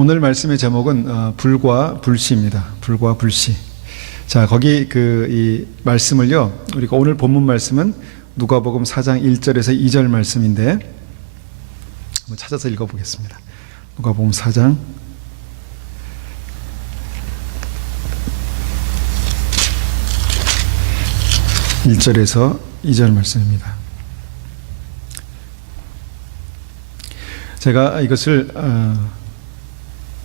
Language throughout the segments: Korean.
오늘 말씀의 제목은 불과 불씨입니다. 불과 불씨. 자, 거기 이 말씀을요, 우리가 오늘 본문 말씀은 누가복음 4장 1절에서 2절 말씀인데 한번 찾아서 읽어보겠습니다. 누가복음 4장 1절에서 2절 말씀입니다. 제가 이것을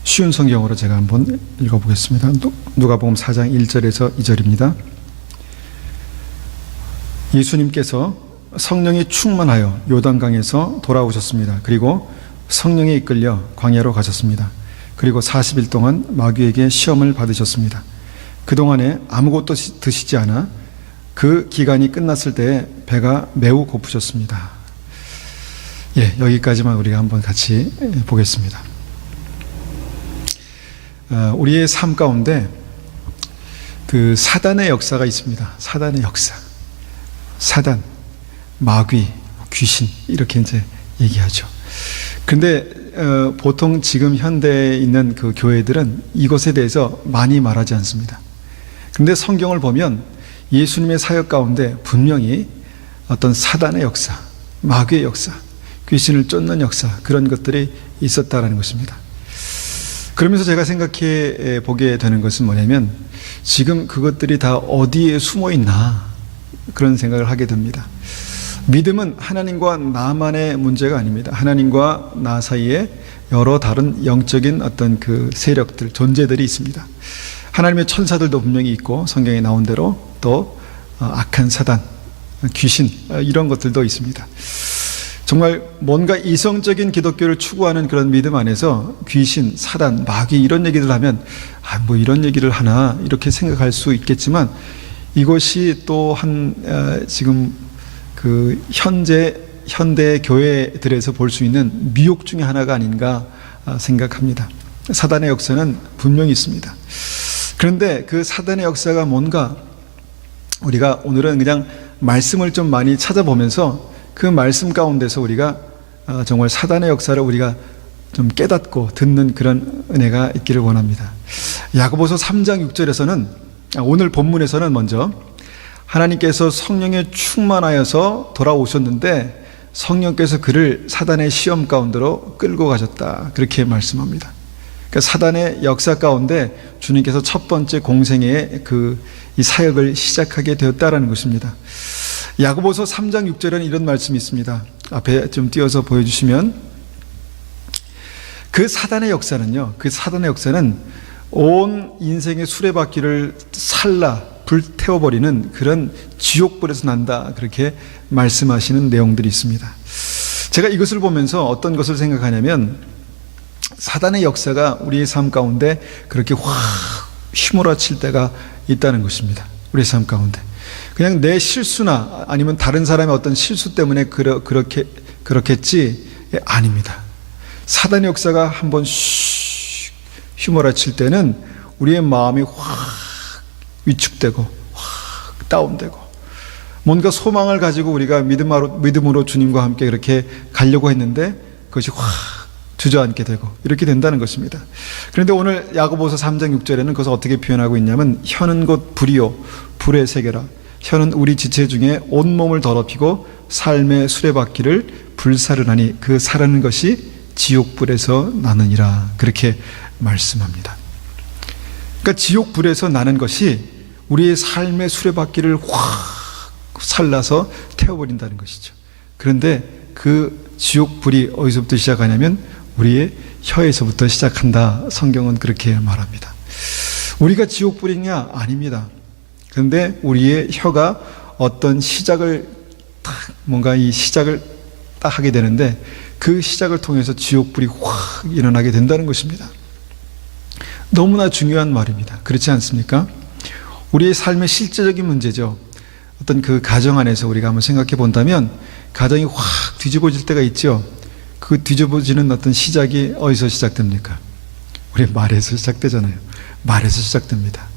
쉬운 성경으로 제가 한번 읽어보겠습니다. 누가복음 4장 1절에서 2절입니다. 예수님께서 성령이 충만하여 요단강에서 돌아오셨습니다. 그리고 성령에 이끌려 광야로 가셨습니다. 그리고 40일 동안 마귀에게 시험을 받으셨습니다. 그동안에 아무것도 드시지 않아 그 기간이 끝났을 때 배가 매우 고프셨습니다. 여기까지만 우리가 한번 같이 보겠습니다. 우리의 삶 가운데 그 사단의 역사가 있습니다. 사단의 역사. 사단, 마귀, 귀신 이렇게 이제 얘기하죠. 근데 보통 지금 현대에 있는 그 교회들은 이것에 대해서 많이 말하지 않습니다. 그런데 성경을 보면 예수님의 사역 가운데 분명히 어떤 사단의 역사, 마귀의 역사, 귀신을 쫓는 역사, 그런 것들이 있었다라는 것입니다. 그러면서 제가 생각해 보게 되는 것은 뭐냐면 지금 그것들이 다 어디에 숨어 있나 그런 생각을 하게 됩니다. 믿음은 하나님과 나만의 문제가 아닙니다. 하나님과 나 사이에 여러 다른 영적인 어떤 그 세력들, 존재들이 있습니다. 하나님의 천사들도 분명히 있고 성경에 나온 대로 또 악한 사단, 귀신 이런 것들도 있습니다. 정말 뭔가 이성적인 기독교를 추구하는 그런 믿음 안에서 귀신, 사단, 마귀 이런 얘기를 하면 뭐 이런 얘기를 하나 이렇게 생각할 수 있겠지만 이것이 또한 지금 그 현대 교회들에서 볼 수 있는 미혹 중에 하나가 아닌가 생각합니다. 사단의 역사는 분명히 있습니다. 그런데 그 사단의 역사가 뭔가 우리가 오늘은 그냥 말씀을 좀 많이 찾아보면서 그 말씀 가운데서 우리가 정말 사단의 역사를 우리가 좀 깨닫고 듣는 그런 은혜가 있기를 원합니다. 야고보서 3장 6절에서는 오늘 본문에서는 먼저 하나님께서 성령에 충만하여서 돌아오셨는데 성령께서 그를 사단의 시험 가운데로 끌고 가셨다 그렇게 말씀합니다. 그러니까 사단의 역사 가운데 주님께서 첫 번째 공생의 이 사역을 시작하게 되었다라는 것입니다. 야고보서 3장 6절에는 이런 말씀이 있습니다. 앞에 좀 띄워서 보여주시면 그 사단의 역사는 온 인생의 수레바퀴를 불태워버리는 그런 지옥불에서 난다 그렇게 말씀하시는 내용들이 있습니다. 제가 이것을 보면서 어떤 것을 생각하냐면 사단의 역사가 우리의 삶 가운데 그렇게 확 휘몰아칠 때가 있다는 것입니다. 우리의 삶 가운데 그냥 내 실수나 아니면 다른 사람의 어떤 실수 때문에 그렇겠지 아닙니다. 사단의 역사가 한번 휘몰아칠 때는 우리의 마음이 확 위축되고 확 다운되고 뭔가 소망을 가지고 우리가 믿음으로 주님과 함께 그렇게 가려고 했는데 그것이 확 주저앉게 되고 이렇게 된다는 것입니다. 그런데 오늘 야고보서 3장 6절에는 그것을 어떻게 표현하고 있냐면 혀는 곧 불이요 불의 세계라 혀는 우리 지체 중에 온몸을 더럽히고 삶의 수레바퀴를 불사르나니 그 사르는 것이 지옥불에서 나느니라 그렇게 말씀합니다. 그러니까 지옥불에서 나는 것이 우리의 삶의 수레바퀴를 확 살라서 태워버린다는 것이죠. 그런데 그 지옥불이 어디서부터 시작하냐면 우리의 혀에서부터 시작한다. 성경은 그렇게 말합니다. 우리가 지옥불이냐? 아닙니다. 그런데 우리의 혀가 어떤 시작을 뭔가 이 시작을 딱 하게 되는데 그 시작을 통해서 지옥불이 확 일어나게 된다는 것입니다. 너무나 중요한 말입니다. 그렇지 않습니까? 우리의 삶의 실제적인 문제죠. 어떤 그 가정 안에서 우리가 한번 생각해 본다면 가정이 확 뒤집어질 때가 있죠. 그 뒤집어지는 어떤 시작이 어디서 시작됩니까? 우리 말에서 시작되잖아요. 말에서 시작됩니다.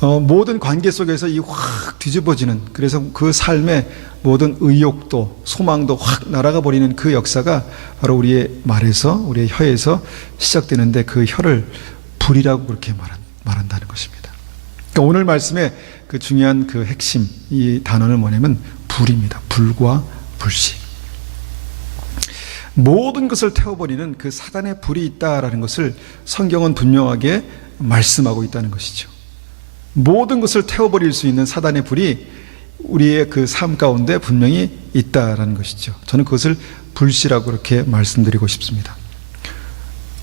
모든 관계 속에서 이 확 뒤집어지는, 그래서 그 삶의 모든 의욕도 소망도 확 날아가 버리는 그 역사가 바로 우리의 말에서, 우리의 혀에서 시작되는데, 그 혀를 불이라고 그렇게 말한다는 것입니다. 그러니까 오늘 말씀의 그 중요한 그 핵심, 이 단어는 뭐냐면 불입니다. 불과 불씨. 모든 것을 태워버리는 그 사단의 불이 있다라는 것을 성경은 분명하게 말씀하고 있다는 것이죠. 모든 것을 태워버릴 수 있는 사단의 불이 우리의 그 삶 가운데 분명히 있다라는 것이죠. 저는 그것을 불씨라고 그렇게 말씀드리고 싶습니다.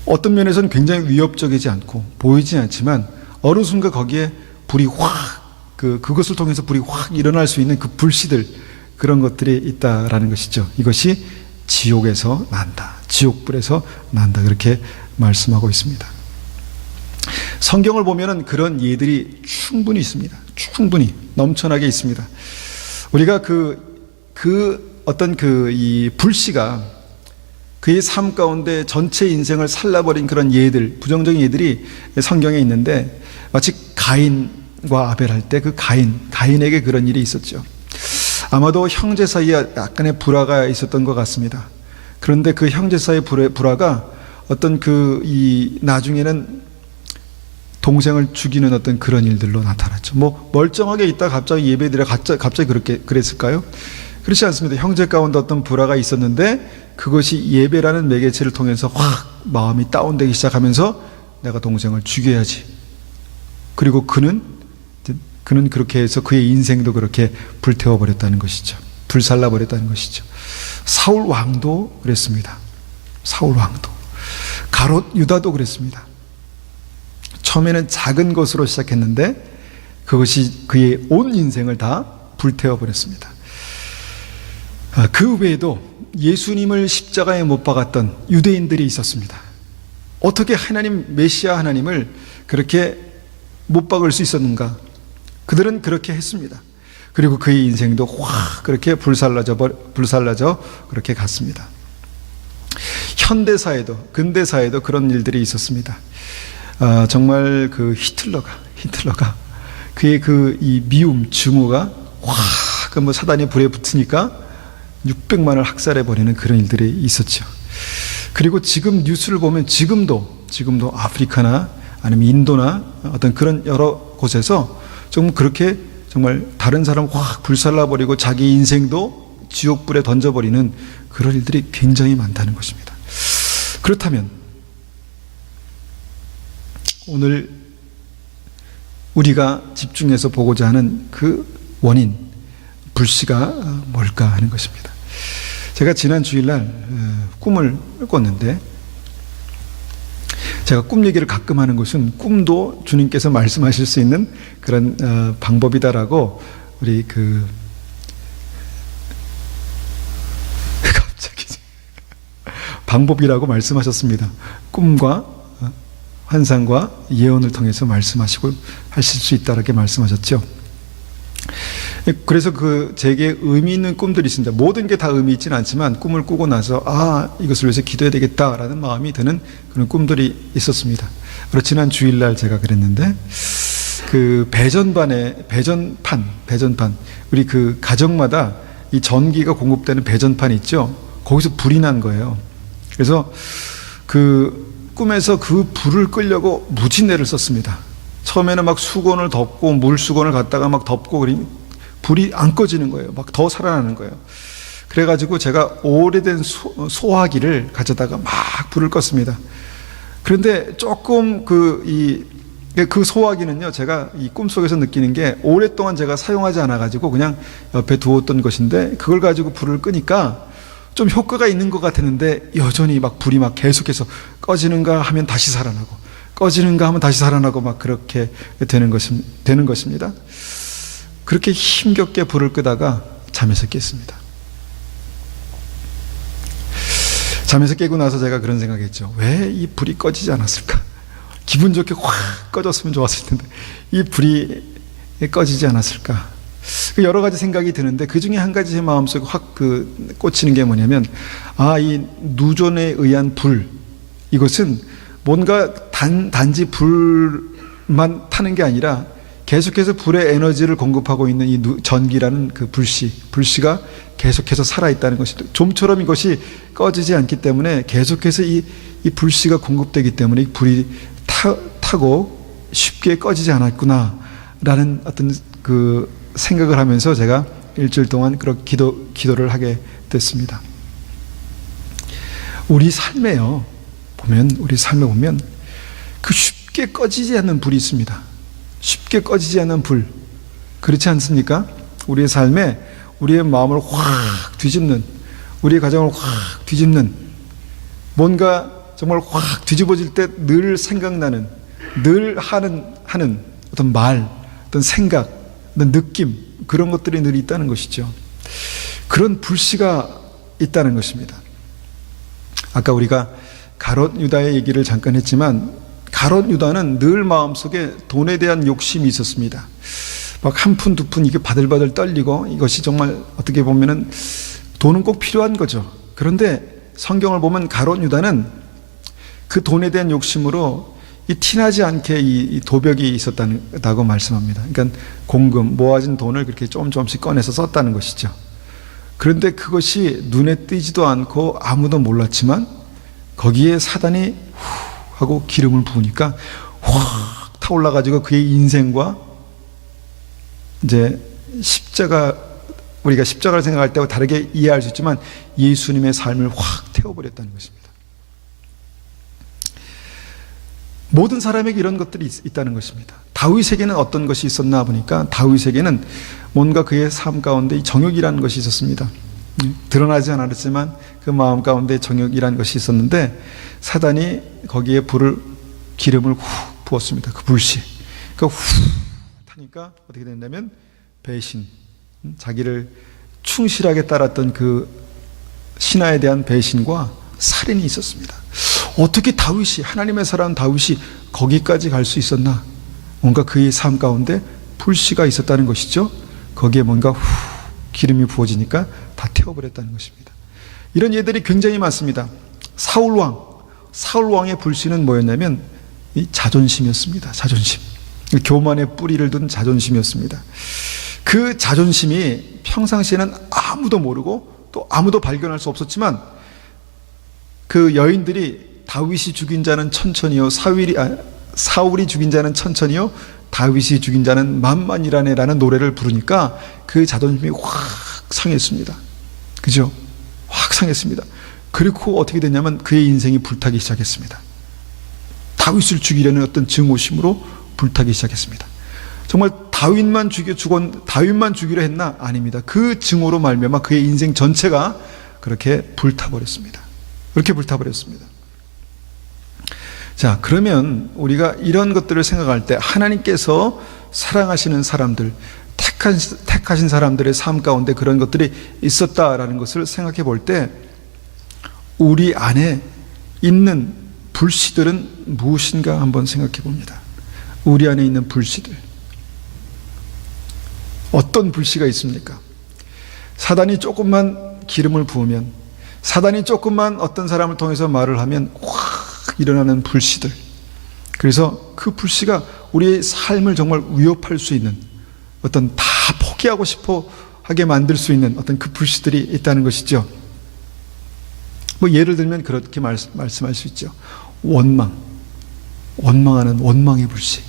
어떤 면에서는 굉장히 위협적이지 않고 보이지 않지만 어느 순간 거기에 불이 확, 그것을 통해서 불이 확 일어날 수 있는 그 불씨들, 그런 것들이 있다라는 것이죠. 이것이 지옥에서 난다, 지옥불에서 난다, 그렇게 말씀하고 있습니다. 성경을 보면은 그런 예들이 충분히 있습니다. 충분히 넘쳐나게 있습니다. 우리가 어떤 이 불씨가 그의 삶 가운데 전체 인생을 살라버린 그런 예들, 부정적인 예들이 성경에 있는데, 마치 가인과 아벨 할 때 그 가인에게 그런 일이 있었죠. 아마도 형제 사이에 약간의 불화가 있었던 것 같습니다. 그런데 그 형제 사이의 불화가 어떤 나중에는 동생을 죽이는 어떤 그런 일들로 나타났죠. 멀쩡하게 있다 갑자기 예배드려 갑자기 그렇게 그랬을까요? 그렇지 않습니다. 형제 가운데 어떤 불화가 있었는데 그것이 예배라는 매개체를 통해서 확 마음이 다운되기 시작하면서 내가 동생을 죽여야지. 그리고 그는 그렇게 해서 그의 인생도 그렇게 불태워버렸다는 것이죠. 불살라버렸다는 것이죠. 사울 왕도 그랬습니다. 사울 왕도. 가롯 유다도 그랬습니다. 처음에는 작은 것으로 시작했는데 그것이 그의 온 인생을 다 불태워버렸습니다. 그 외에도 예수님을 십자가에 못 박았던 유대인들이 있었습니다. 어떻게 하나님, 메시아 하나님을 그렇게 못 박을 수 있었는가? 그들은 그렇게 했습니다. 그리고 그의 인생도 확 그렇게 불살라져 그렇게 갔습니다. 현대사에도, 근대사에도 그런 일들이 있었습니다. 정말 그 히틀러가 그의 이 미움, 증오가 확 사단의 불에 붙으니까 600만을 학살해버리는 그런 일들이 있었죠. 그리고 지금 뉴스를 보면 지금도 아프리카나 아니면 인도나 어떤 그런 여러 곳에서 좀 그렇게 정말 다른 사람 확 불살라버리고 자기 인생도 지옥불에 던져버리는 그런 일들이 굉장히 많다는 것입니다. 그렇다면 오늘 우리가 집중해서 보고자 하는 그 원인, 불씨가 뭘까 하는 것입니다. 제가 지난 주일날 꿈을 꿨는데, 제가 꿈 얘기를 가끔 하는 것은 꿈도 주님께서 말씀하실 수 있는 그런 방법이다라고 우리 갑자기 방법이라고 말씀하셨습니다. 꿈과 환상과 예언을 통해서 말씀하시고 하실 수 있다라고 말씀하셨죠. 그래서 제게 의미 있는 꿈들이 있습니다. 모든 게 다 의미 있지는 않지만 꿈을 꾸고 나서 이것을 위해서 기도해야 되겠다라는 마음이 드는 그런 꿈들이 있었습니다. 그리고 지난 주일날 제가 그랬는데 그 배전판 우리 그 가정마다 이 전기가 공급되는 배전판 있죠. 거기서 불이 난 거예요. 그래서 꿈에서 그 불을 끄려고 무진내를 썼습니다. 처음에는 막 수건을 덮고 물수건을 갖다가 막 덮고 불이 안 꺼지는 거예요. 막 더 살아나는 거예요. 그래가지고 제가 오래된 소화기를 가져다가 막 불을 껐습니다. 그런데 조금 그 소화기는요, 제가 이 꿈속에서 느끼는 게 오랫동안 제가 사용하지 않아가지고 그냥 옆에 두었던 것인데 그걸 가지고 불을 끄니까 좀 효과가 있는 것 같았는데 여전히 막 불이 막 계속해서 꺼지는가 하면 다시 살아나고 꺼지는가 하면 다시 살아나고 막 그렇게 되는 것입니다. 그렇게 힘겹게 불을 끄다가 잠에서 깼습니다. 잠에서 깨고 나서 제가 그런 생각했죠. 왜 이 불이 꺼지지 않았을까? 기분 좋게 확 꺼졌으면 좋았을 텐데 이 불이 꺼지지 않았을까? 여러 가지 생각이 드는데 그 중에 한 가지 제 마음속에 확 꽂히는 게 뭐냐면 이 누존에 의한 불, 이것은 뭔가 단지 불만 타는 게 아니라 계속해서 불의 에너지를 공급하고 있는 이 전기라는 그 불씨가 계속해서 살아있다는 것이, 좀처럼 이것이 꺼지지 않기 때문에 계속해서 이 불씨가 공급되기 때문에 이 불이 타고 쉽게 꺼지지 않았구나라는 어떤 그 생각을 하면서 제가 일주일 동안 그런 기도를 하게 됐습니다. 우리 삶에 보면 그 쉽게 꺼지지 않는 불이 있습니다. 쉽게 꺼지지 않는 불. 그렇지 않습니까? 우리의 삶에 우리의 마음을 확 뒤집는, 우리의 가정을 확 뒤집는, 뭔가 정말 확 뒤집어질 때 늘 생각나는, 늘 하는 어떤 말, 어떤 생각, 어떤 느낌, 그런 것들이 늘 있다는 것이죠. 그런 불씨가 있다는 것입니다. 아까 우리가 가롯 유다의 얘기를 잠깐 했지만, 가롯 유다는 늘 마음속에 돈에 대한 욕심이 있었습니다. 막 한 푼, 두 푼 이게 바들바들 떨리고, 이것이 정말 어떻게 보면은 돈은 꼭 필요한 거죠. 그런데 성경을 보면 가롯 유다는 그 돈에 대한 욕심으로 이 티나지 않게 이 도벽이 있었다고 말씀합니다. 그러니까 공금, 모아진 돈을 그렇게 조금씩 꺼내서 썼다는 것이죠. 그런데 그것이 눈에 띄지도 않고 아무도 몰랐지만, 거기에 사단이 후 하고 기름을 부으니까 확 타올라가지고 그의 인생과 이제 우리가 십자가를 생각할 때와 다르게 이해할 수 있지만 예수님의 삶을 확 태워버렸다는 것입니다. 모든 사람에게 이런 것들이 있다는 것입니다. 다윗에게는 어떤 것이 있었나 보니까, 다윗에게는 뭔가 그의 삶 가운데 이 정욕이라는 것이 있었습니다. 드러나지 않았지만 그 마음 가운데 정욕이라는 것이 있었는데, 사단이 거기에 기름을 후 부었습니다. 그 불씨. 그 후 타니까 어떻게 된다면 배신, 자기를 충실하게 따랐던 그 신하에 대한 배신과 살인이 있었습니다. 어떻게 하나님의 사람 다윗이 거기까지 갈 수 있었나? 뭔가 그의 삶 가운데 불씨가 있었다는 것이죠. 거기에 뭔가 기름이 부어지니까 다 태워버렸다는 것입니다. 이런 예들이 굉장히 많습니다. 사울 왕의 불씨는 뭐였냐면 이 자존심이었습니다. 자존심. 교만의 뿌리를 둔 자존심이었습니다. 그 자존심이 평상시에는 아무도 모르고 또 아무도 발견할 수 없었지만, 그 여인들이 다윗이 죽인 자는 천천히요, 사울이 죽인 자는 천천히요, 다윗이 죽인 자는 만만이라네라는 노래를 부르니까 그 자존심이 확 상했습니다. 그죠? 확 상했습니다. 그리고 어떻게 됐냐면 그의 인생이 불타기 시작했습니다. 다윗을 죽이려는 어떤 증오심으로 불타기 시작했습니다. 정말 다윗만 죽이려 했나? 아닙니다. 그 증오로 말미암아 그의 인생 전체가 그렇게 불타버렸습니다. 그렇게 불타버렸습니다. 자, 그러면 우리가 이런 것들을 생각할 때 하나님께서 사랑하시는 사람들, 택하신 사람들의 삶 가운데 그런 것들이 있었다라는 것을 생각해 볼 때, 우리 안에 있는 불씨들은 무엇인가 한번 생각해 봅니다. 우리 안에 있는 불씨들. 어떤 불씨가 있습니까? 사단이 조금만 기름을 부으면, 사단이 조금만 어떤 사람을 통해서 말을 하면 확 일어나는 불씨들. 그래서 그 불씨가 우리의 삶을 정말 위협할 수 있는, 어떤 다 포기하고 싶어 하게 만들 수 있는 어떤 그 불씨들이 있다는 것이죠. 뭐 예를 들면 그렇게 말씀할 수 있죠. 원망하는 원망의 불씨.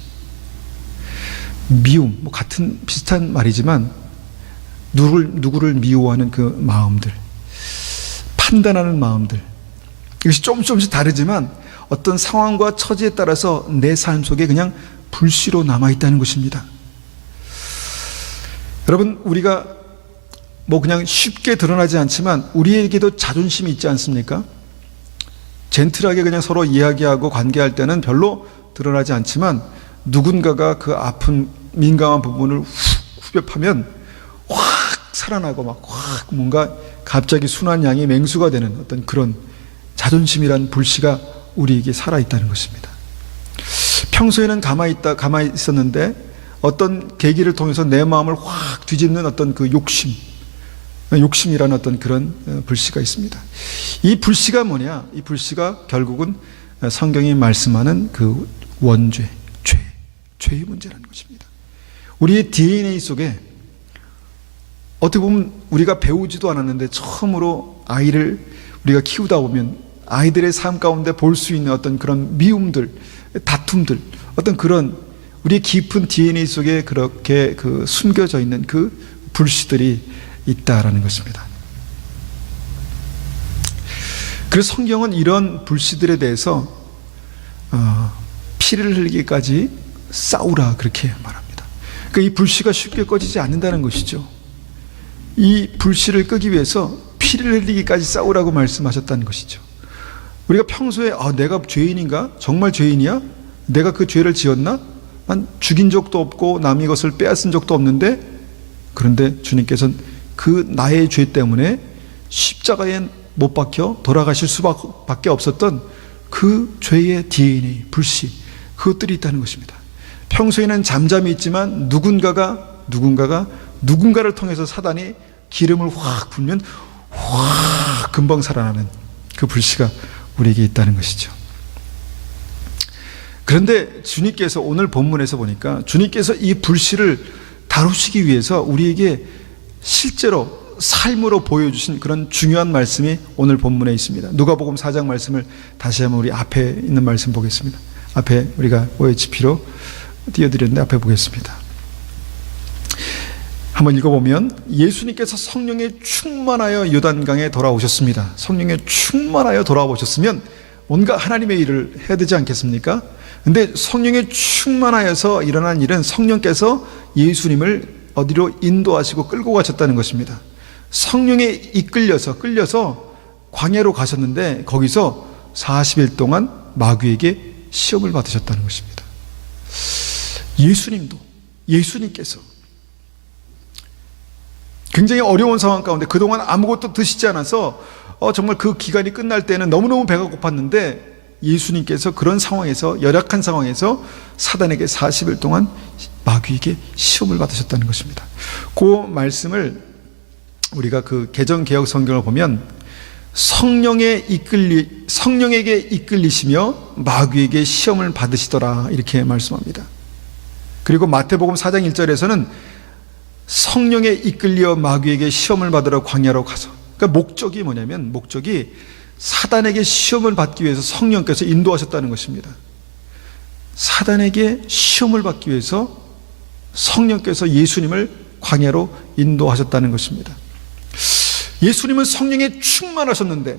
미움, 뭐 비슷한 말이지만 누구를 미워하는 그 마음들, 판단하는 마음들. 이것이 조금씩 다르지만 어떤 상황과 처지에 따라서 내 삶 속에 그냥 불씨로 남아있다는 것입니다. 여러분, 우리가 뭐 그냥 쉽게 드러나지 않지만 우리에게도 자존심이 있지 않습니까? 젠틀하게 그냥 서로 이야기하고 관계할 때는 별로 드러나지 않지만, 누군가가 그 아픈 민감한 부분을 후벼파면 확 살아나고 막 확 뭔가 갑자기 순한 양이 맹수가 되는 어떤 그런 자존심이란 불씨가 우리에게 살아있다는 것입니다. 평소에는 가만히 있었는데 어떤 계기를 통해서 내 마음을 확 뒤집는 어떤 그 욕심이라는 어떤 그런 불씨가 있습니다. 이 불씨가 뭐냐? 이 불씨가 결국은 성경이 말씀하는 그 원죄, 죄의 문제라는 것입니다. 우리의 DNA 속에 어떻게 보면 우리가 배우지도 않았는데 처음으로 아이를 우리가 키우다 보면 아이들의 삶 가운데 볼 수 있는 어떤 그런 미움들, 다툼들, 어떤 그런 우리의 깊은 DNA 속에 그렇게 그 숨겨져 있는 그 불씨들이 있다라는 것입니다. 그래서 성경은 이런 불씨들에 대해서 피를 흘리기까지 싸우라 그렇게 말합니다. 그러니까 이 불씨가 쉽게 꺼지지 않는다는 것이죠. 이 불씨를 끄기 위해서 피를 흘리기까지 싸우라고 말씀하셨다는 것이죠. 우리가 평소에 내가 죄인인가? 정말 죄인이야? 내가 그 죄를 지었나? 난 죽인 적도 없고 남의 것을 빼앗은 적도 없는데, 그런데 주님께서는 그 나의 죄 때문에 십자가에 못 박혀 돌아가실 수밖에 없었던 그 죄의 DNA, 불씨, 그것들이 있다는 것입니다. 평소에는 잠잠히 있지만 누군가를 통해서 사단이 기름을 확 불면 확 금방 살아나는 그 불씨가 우리에게 있다는 것이죠. 그런데 주님께서 오늘 본문에서 보니까 주님께서 이 불씨를 다루시기 위해서 우리에게 실제로 삶으로 보여주신 그런 중요한 말씀이 오늘 본문에 있습니다. 누가복음 4장 말씀을 다시 한번 우리 앞에 있는 말씀 보겠습니다. 앞에 우리가 OHP로 띄워드렸는데 앞에 보겠습니다. 한번 읽어보면 예수님께서 성령에 충만하여 요단강에 돌아오셨습니다. 성령에 충만하여 돌아오셨으면 뭔가 하나님의 일을 해야 되지 않겠습니까? 근데 성령에 충만하여서 일어난 일은 성령께서 예수님을 어디로 인도하시고 끌고 가셨다는 것입니다. 성령에 끌려서 광야로 가셨는데 거기서 40일 동안 마귀에게 시험을 받으셨다는 것입니다. 예수님께서 굉장히 어려운 상황 가운데 그동안 아무것도 드시지 않아서 정말 그 기간이 끝날 때는 너무너무 배가 고팠는데 예수님께서 그런 상황에서, 열악한 상황에서 사단에게 40일 동안 마귀에게 시험을 받으셨다는 것입니다. 그 말씀을 우리가 그 개정개혁 성경을 보면 성령에게 이끌리시며 마귀에게 시험을 받으시더라 이렇게 말씀합니다. 그리고 마태복음 4장 1절에서는 성령에 이끌려 마귀에게 시험을 받으러 광야로 가서, 그러니까 목적이 사단에게 시험을 받기 위해서 성령께서 인도하셨다는 것입니다. 사단에게 시험을 받기 위해서 성령께서 예수님을 광야로 인도하셨다는 것입니다. 예수님은 성령에 충만하셨는데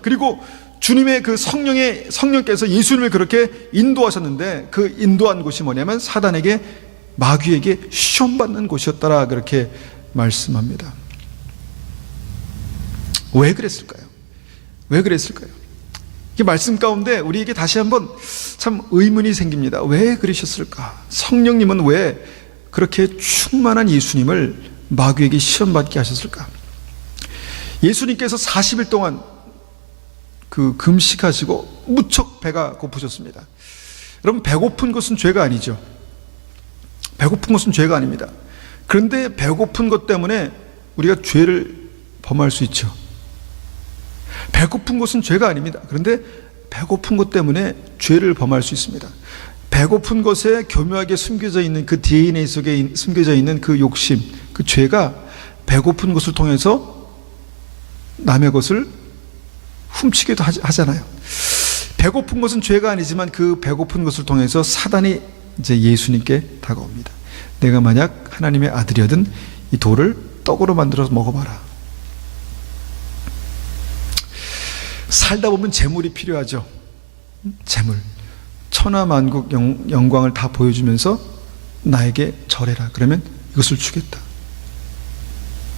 그리고 주님의 그 성령께서 예수님을 그렇게 인도하셨는데 그 인도한 곳이 뭐냐면 사단에게, 마귀에게 시험받는 곳이었더라 그렇게 말씀합니다. 왜 그랬을까요? 이 말씀 가운데 우리에게 다시 한번 참 의문이 생깁니다. 왜 그러셨을까? 성령님은 왜 그렇게 충만한 예수님을 마귀에게 시험받게 하셨을까? 예수님께서 40일 동안 그 금식하시고 무척 배가 고프셨습니다. 여러분, 배고픈 것은 죄가 아니죠. 배고픈 것은 죄가 아닙니다. 그런데 배고픈 것 때문에 우리가 죄를 범할 수 있죠. 배고픈 것은 죄가 아닙니다. 그런데 배고픈 것 때문에 죄를 범할 수 있습니다. 배고픈 것에 교묘하게 숨겨져 있는 그 DNA 속에 숨겨져 있는 그 욕심, 그 죄가 배고픈 것을 통해서 남의 것을 훔치기도 하잖아요. 배고픈 것은 죄가 아니지만 그 배고픈 것을 통해서 사단이 이제 예수님께 다가옵니다. 내가 만약 하나님의 아들이거든 이 돌을 떡으로 만들어서 먹어봐라. 살다 보면 재물이 필요하죠. 재물. 천하만국 영광을 다 보여주면서 나에게 절해라. 그러면 이것을 주겠다.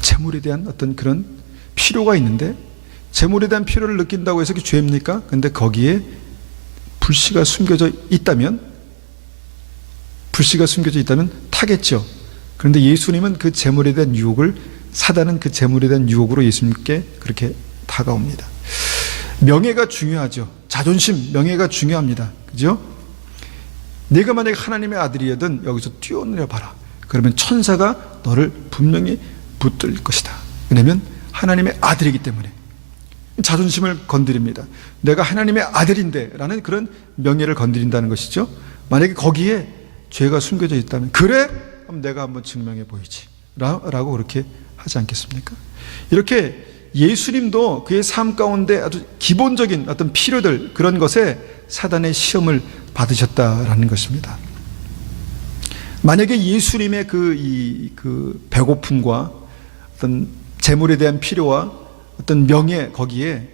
재물에 대한 어떤 그런 필요가 있는데, 재물에 대한 필요를 느낀다고 해서 그게 죄입니까? 근데 거기에 불씨가 숨겨져 있다면 타겠죠. 그런데 예수님은 그 재물에 대한 유혹을, 사단은 그 재물에 대한 유혹으로 예수님께 그렇게 다가옵니다. 명예가 중요하죠. 자존심, 명예가 중요합니다. 그죠? 내가 만약에 하나님의 아들이거든 여기서 뛰어내려 봐라. 그러면 천사가 너를 분명히 붙들 것이다. 왜냐하면 하나님의 아들이기 때문에. 자존심을 건드립니다. 내가 하나님의 아들인데 라는 그런 명예를 건드린다는 것이죠. 만약에 거기에 죄가 숨겨져 있다면, 그래? 그럼 내가 한번 증명해 보이지 라고 그렇게 하지 않겠습니까? 이렇게 예수님도 그의 삶 가운데 아주 기본적인 어떤 필요들, 그런 것에 사단의 시험을 받으셨다라는 것입니다. 만약에 예수님의 그 배고픔과 어떤 재물에 대한 필요와 어떤 명예, 거기에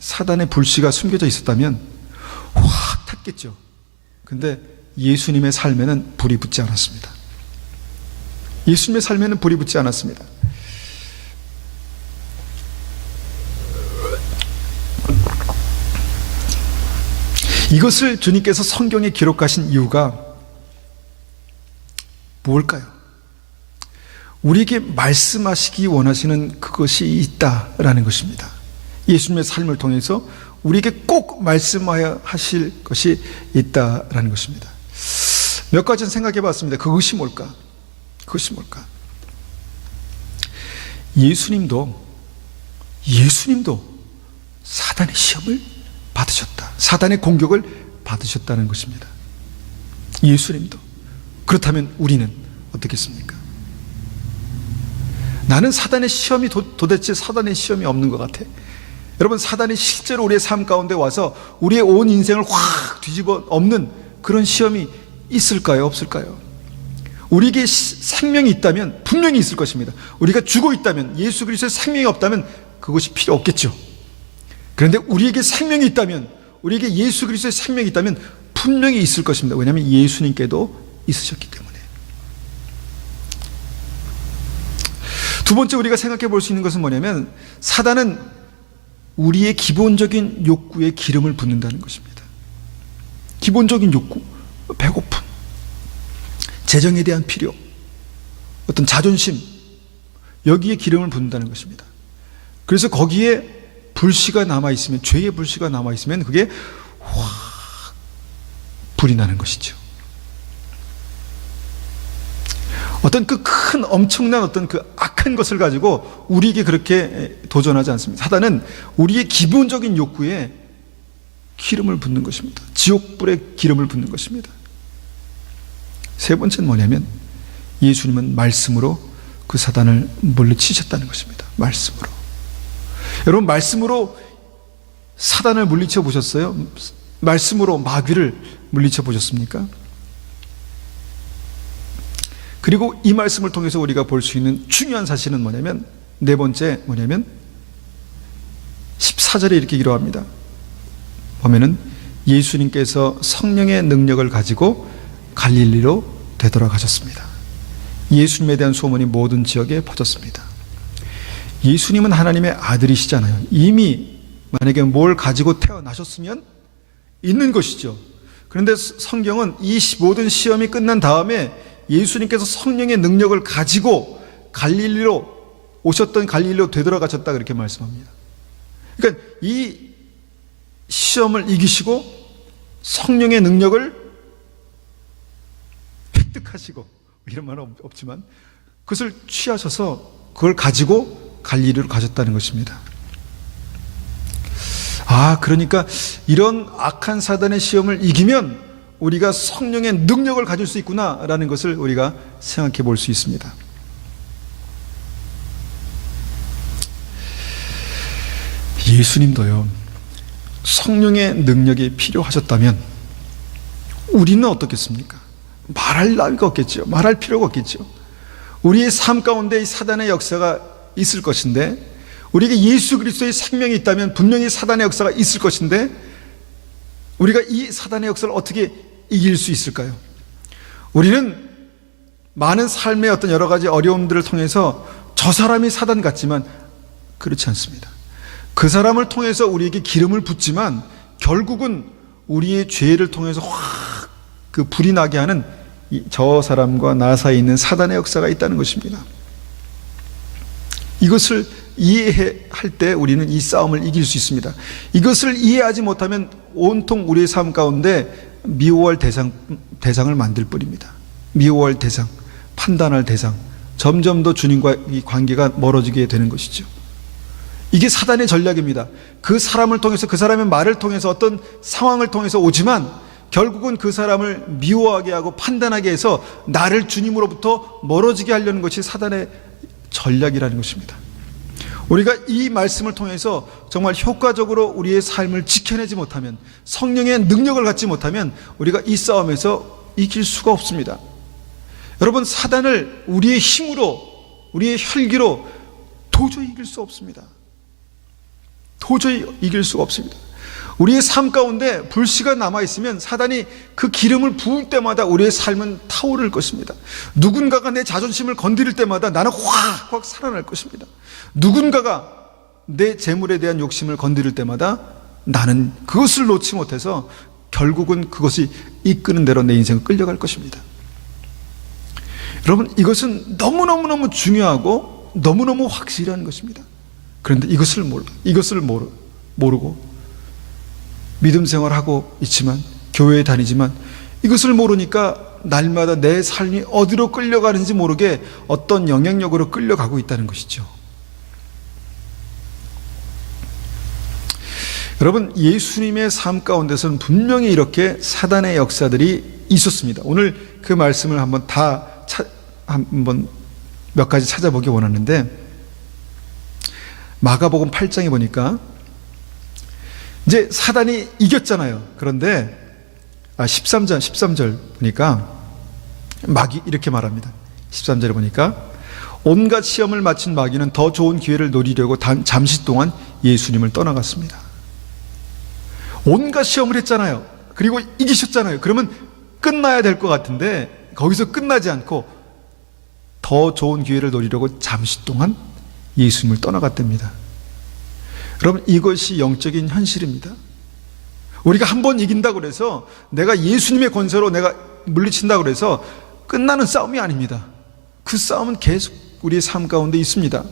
사단의 불씨가 숨겨져 있었다면 확 탔겠죠. 근데 예수님의 삶에는 불이 붙지 않았습니다. 예수님의 삶에는 불이 붙지 않았습니다. 이것을 주님께서 성경에 기록하신 이유가 무엇일까요? 우리에게 말씀하시기 원하시는 그것이 있다라는 것입니다. 예수님의 삶을 통해서 우리에게 꼭 말씀하여 하실 것이 있다라는 것입니다. 몇 가지는 생각해 봤습니다. 그것이 뭘까? 그것이 뭘까? 예수님도 사단의 시험을 받으셨다. 사단의 공격을 받으셨다는 것입니다. 예수님도. 그렇다면 우리는 어떻겠습니까? 나는 사단의 시험이 도대체 사단의 시험이 없는 것 같아. 여러분, 사단이 실제로 우리의 삶 가운데 와서 우리의 온 인생을 확 뒤집어 엎는 그런 시험이 있을까요? 없을까요? 우리에게 생명이 있다면 분명히 있을 것입니다. 우리가 죽어 있다면, 예수 그리스도의 생명이 없다면 그것이 필요 없겠죠. 그런데 우리에게 생명이 있다면, 우리에게 예수 그리스도의 생명이 있다면 분명히 있을 것입니다. 왜냐하면 예수님께도 있으셨기 때문에. 두 번째 우리가 생각해 볼 수 있는 것은 뭐냐면, 사단은 우리의 기본적인 욕구에 기름을 붓는다는 것입니다. 기본적인 욕구, 배고픔, 재정에 대한 필요, 어떤 자존심, 여기에 기름을 붓는다는 것입니다. 그래서 거기에 불씨가 남아있으면, 죄의 불씨가 남아있으면 그게 확 불이 나는 것이죠. 어떤 그 큰 엄청난 어떤 그 악한 것을 가지고 우리에게 그렇게 도전하지 않습니다. 사단은 우리의 기본적인 욕구에 기름을 붓는 것입니다. 지옥불에 기름을 붓는 것입니다. 세 번째는 뭐냐면, 예수님은 말씀으로 그 사단을 물리치셨다는 것입니다. 말씀으로. 여러분, 말씀으로 사단을 물리쳐 보셨어요? 말씀으로 마귀를 물리쳐 보셨습니까? 그리고 이 말씀을 통해서 우리가 볼 수 있는 중요한 사실은 뭐냐면, 네 번째 뭐냐면 14절에 이렇게 기록합니다. 보면은 예수님께서 성령의 능력을 가지고 갈릴리로 되돌아가셨습니다. 예수님에 대한 소문이 모든 지역에 퍼졌습니다. 예수님은 하나님의 아들이시잖아요. 이미 만약에 뭘 가지고 태어나셨으면 있는 것이죠. 그런데 성경은 이 모든 시험이 끝난 다음에 예수님께서 성령의 능력을 가지고 갈릴리로 오셨던, 갈릴리로 되돌아가셨다, 그렇게 말씀합니다. 그러니까 이 시험을 이기시고 성령의 능력을 획득하시고, 이런 말은 없지만 그것을 취하셔서 그걸 가지고 갈릴리로 가셨다는 것입니다. 그러니까 이런 악한 사단의 시험을 이기면 우리가 성령의 능력을 가질 수 있구나라는 것을 우리가 생각해 볼 수 있습니다. 예수님도요, 성령의 능력이 필요하셨다면 우리는 어떻겠습니까? 말할 나위가 없겠죠. 말할 필요가 없겠죠. 우리의 삶 가운데 이 사단의 역사가 있을 것인데, 우리에게 예수 그리스도의 생명이 있다면 분명히 사단의 역사가 있을 것인데, 우리가 이 사단의 역사를 어떻게 이길 수 있을까요? 우리는 많은 삶의 어떤 여러 가지 어려움들을 통해서 저 사람이 사단 같지만 그렇지 않습니다. 그 사람을 통해서 우리에게 기름을 붓지만 결국은 우리의 죄를 통해서 확 그 불이 나게 하는 저 사람과 나 사이에 있는 사단의 역사가 있다는 것입니다. 이것을 이해할 때 우리는 이 싸움을 이길 수 있습니다. 이것을 이해하지 못하면 온통 우리의 삶 가운데 미워할 대상을 만들 뿐입니다. 미워할 대상, 판단할 대상, 점점 더 주님과 이 관계가 멀어지게 되는 것이죠. 이게 사단의 전략입니다. 그 사람을 통해서, 그 사람의 말을 통해서, 어떤 상황을 통해서 오지만 결국은 그 사람을 미워하게 하고 판단하게 해서 나를 주님으로부터 멀어지게 하려는 것이 사단의 전략이라는 것입니다. 우리가 이 말씀을 통해서 정말 효과적으로 우리의 삶을 지켜내지 못하면, 성령의 능력을 갖지 못하면 우리가 이 싸움에서 이길 수가 없습니다. 여러분, 사단을 우리의 힘으로, 우리의 혈기로 도저히 이길 수 없습니다. 도저히 이길 수가 없습니다. 우리의 삶 가운데 불씨가 남아있으면 사단이 그 기름을 부을 때마다 우리의 삶은 타오를 것입니다. 누군가가 내 자존심을 건드릴 때마다 나는 확 살아날 것입니다. 누군가가 내 재물에 대한 욕심을 건드릴 때마다 나는 그것을 놓지 못해서 결국은 그것이 이끄는 대로 내 인생을 끌려갈 것입니다. 여러분, 이것은 너무너무 중요하고 너무너무 확실한 것입니다. 그런데 이것을 모르고 믿음 생활하고 있지만, 교회에 다니지만 이것을 모르니까 날마다 내 삶이 어디로 끌려가는지 모르게 어떤 영향력으로 끌려가고 있다는 것이죠. 여러분, 예수님의 삶 가운데서는 분명히 이렇게 사단의 역사들이 있었습니다. 오늘 그 말씀을 한번 몇 가지 찾아보기 원하는데, 마가복음 8장에 보니까 이제 사단이 이겼잖아요. 그런데 13절 보니까 마귀 이렇게 말합니다. 13절에 보니까 온갖 시험을 마친 마귀는 더 좋은 기회를 노리려고 잠시 동안 예수님을 떠나갔습니다. 온갖 시험을 했잖아요. 그리고 이기셨잖아요. 그러면 끝나야 될 것 같은데 거기서 끝나지 않고 더 좋은 기회를 노리려고 잠시 동안 예수님을 떠나갔답니다. 여러분, 이것이 영적인 현실입니다. 우리가 한번 이긴다고 해서, 내가 예수님의 권세로 내가 물리친다고 해서 끝나는 싸움이 아닙니다. 그 싸움은 계속 우리의 삶 가운데 있습니다.